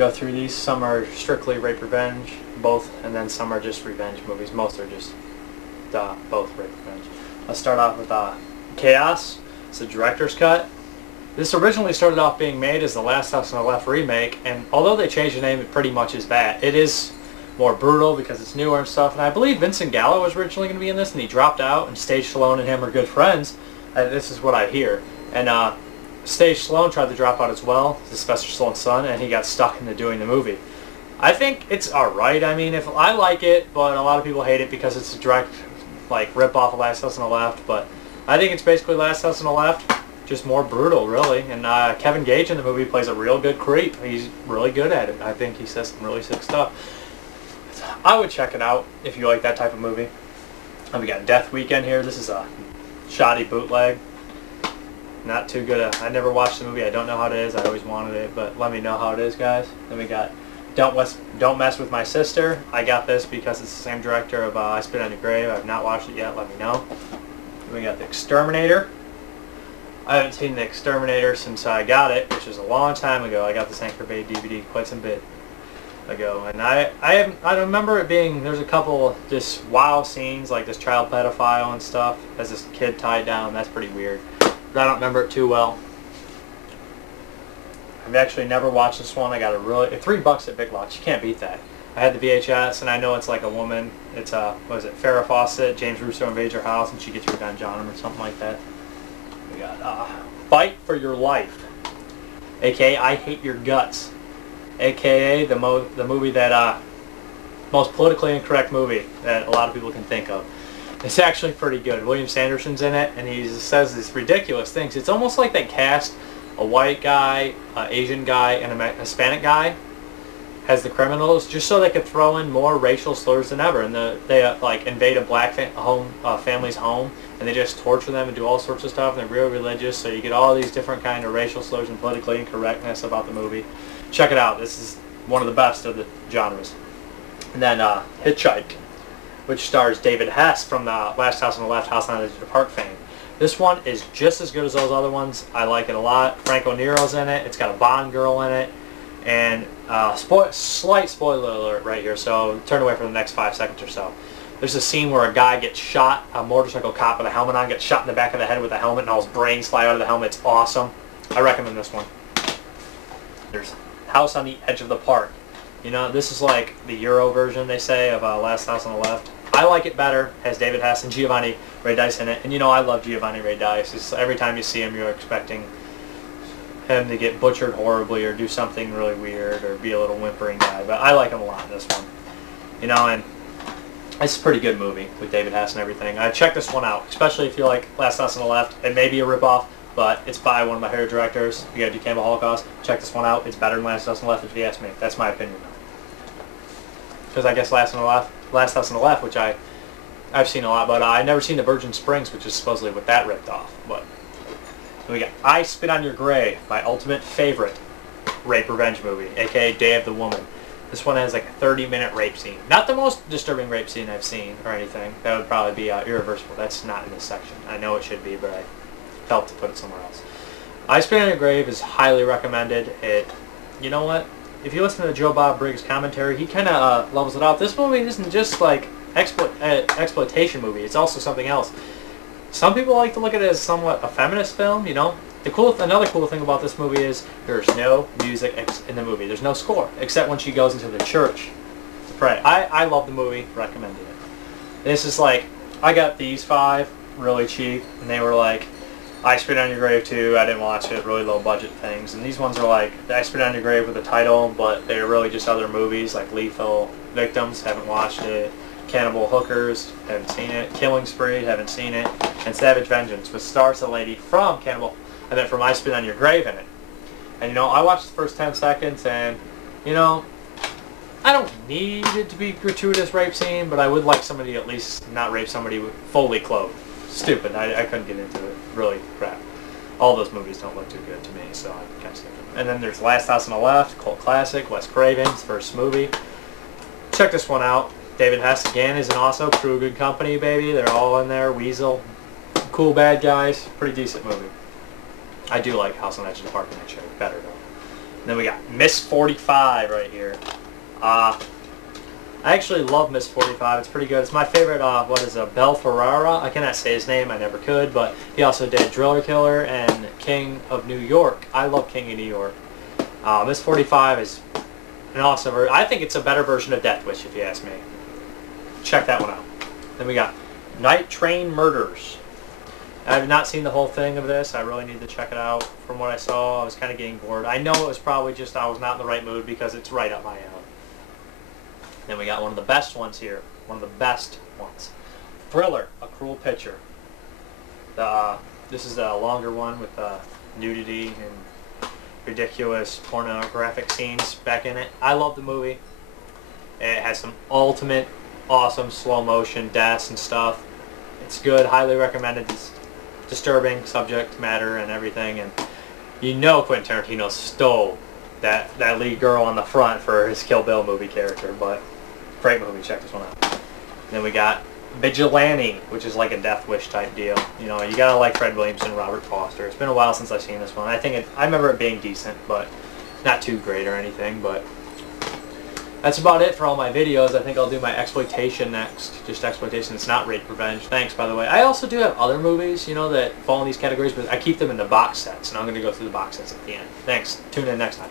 Go through these. Some are strictly rape revenge, both, and then some are just revenge movies. Most are just both rape revenge. Let's start off with Chaos. It's a director's cut. This originally started off being made as the Last House on the Left remake, and although they changed the name, it pretty much is that. It is more brutal because it's newer and stuff, and I believe Vincent Gallo was originally going to be in this, and he dropped out, and Stage Stallone and him are good friends. This is what I hear. And Stage Stallone tried to drop out as well, Sylvester Stallone's son, and he got stuck into doing the movie. I think it's alright. I mean, if I like it, but a lot of people hate it because it's a direct, like, rip-off of Last House on the Left, but I think it's basically Last House on the Left, just more brutal, really. And Kevin Gage in the movie plays a real good creep. He's really good at it. I think he says some really sick stuff. I would check it out if you like that type of movie. And we got Death Weekend here. This is a shoddy bootleg. Not too good. I never watched the movie. I don't know how it is. I always wanted it, but let me know how it is, guys. Then we got Don't Mess With My Sister. I got this because it's the same director of I Spit On Your Grave. I've not watched it yet. Let me know. Then we got The Exterminator. I haven't seen The Exterminator since I got it, which was a long time ago. I got this Anchor Bay DVD quite some bit ago, and I remember it being, there's a couple just wow scenes, like this child pedophile and stuff, has this kid tied down. That's pretty weird. But I don't remember it too well. I've actually never watched this one. I got it really, $3 at Big Lots. You can't beat that. I had the VHS, and I know it's like a woman. It's what is it? Farrah Fawcett. James Russo invades her house, and she gets revenge on him or something like that. We got Fight for Your Life, aka I Hate Your Guts, aka the movie that most politically incorrect movie that a lot of people can think of. It's actually pretty good. William Sanderson's in it, and he says these ridiculous things. It's almost like they cast a white guy, an Asian guy, and a Hispanic guy as the criminals, just so they could throw in more racial slurs than ever. And they like invade a black family's home, and they just torture them and do all sorts of stuff, and they're real religious, so you get all these different kind of racial slurs and politically incorrectness about the movie. Check it out. This is one of the best of the genres. And then Hitchhike, which stars David Hess from the Last House on the Left, House on the Edge of the Park fame. This one is just as good as those other ones. I like it a lot. Franco Nero's in it. It's got a Bond girl in it. And slight spoiler alert right here, so turn away for the next 5 seconds or so. There's a scene where a guy gets shot, a motorcycle cop with a helmet on, gets shot in the back of the head with a helmet, and all his brains fly out of the helmet. It's awesome. I recommend this one. There's House on the Edge of the Park. You know, this is like the Euro version, they say, of Last House on the Left. I like it better. Has David Hess and Giovanni Ribisi in it. And you know, I love Giovanni Ribisi. Every time you see him, you're expecting him to get butchered horribly or do something really weird or be a little whimpering guy. But I like him a lot in this one. You know, and it's a pretty good movie with David Hess and everything. Check this one out, especially if you like Last House on the Left. It may be a ripoff, but it's by one of my favorite directors. You gotta do Cannibal Holocaust. Check this one out. It's better than Last House on the Left if you ask me. That's my opinion. Because I guess Last House on the Left, which I've seen a lot, but I've never seen The Virgin Springs, which is supposedly what that ripped off. But we got I Spit on Your Grave, my ultimate favorite rape revenge movie, aka Day of the Woman. This one has like a 30-minute rape scene. Not the most disturbing rape scene I've seen or anything. That would probably be Irreversible. That's not in this section. I know it should be, but I felt to put it somewhere else. I Spit on Your Grave is highly recommended. You know what? If you listen to Joe Bob Briggs' commentary, he kind of levels it out. This movie isn't just like exploitation movie. It's also something else. Some people like to look at it as somewhat a feminist film, you know. Another cool thing about this movie is there's no music in the movie. There's no score, except when she goes into the church to pray. I love the movie, recommended it. This is like, I got these 5 really cheap, and they were like, I Spit on Your Grave 2, I didn't watch it, really low budget things. And these ones are like, I Spit on Your Grave with a title, but they're really just other movies, like Lethal Victims, haven't watched it. Cannibal Hookers, haven't seen it. Killing Spree, haven't seen it. And Savage Vengeance, which stars a lady from from I Spit on Your Grave in it. And you know, I watched the first 10 seconds, and you know, I don't need it to be a gratuitous rape scene, but I would like somebody to at least not rape somebody fully clothed. Stupid. I couldn't get into it. Really crap. All those movies don't look too good to me, so I kind of skipped them. And then there's Last House on the Left, cult classic, Wes Craven's first movie. Check this one out. David Hess again is an also True Good Company, baby. They're all in there. Weasel. Cool bad guys. Pretty decent movie. I do like House on the Edge of the Park and that show better though. Then we got Miss 45 right here. I actually love Miss 45. It's pretty good. It's my favorite, Bel Ferrara. I cannot say his name. I never could, but he also did Driller Killer and King of New York. I love King of New York. Miss 45 is an awesome version. I think it's a better version of Death Wish, if you ask me. Check that one out. Then we got Night Train Murders. I have not seen the whole thing of this. I really need to check it out. From what I saw, I was kind of getting bored. I know it was probably just I was not in the right mood because it's right up my alley. Then we got one of the best ones here. One of the best ones. Thriller, A Cruel Picture. This is a longer one with nudity and ridiculous pornographic scenes back in it. I love the movie. It has some ultimate, awesome slow motion deaths and stuff. It's good. Highly recommended. It's disturbing subject matter and everything. And you know Quentin Tarantino stole that lead girl on the front for his Kill Bill movie character, but great movie. Check this one out. Then we got Vigilante, which is like a Death Wish type deal. You know, you gotta like Fred Williamson and Robert Foster. It's been a while since I've seen this one. I remember it being decent, but not too great or anything. But that's about it for all my videos. I think I'll do my exploitation next. Just exploitation. It's not rape revenge. Thanks, by the way. I also do have other movies, you know, that fall in these categories, but I keep them in the box sets, and I'm going to go through the box sets at the end. Thanks. Tune in next time.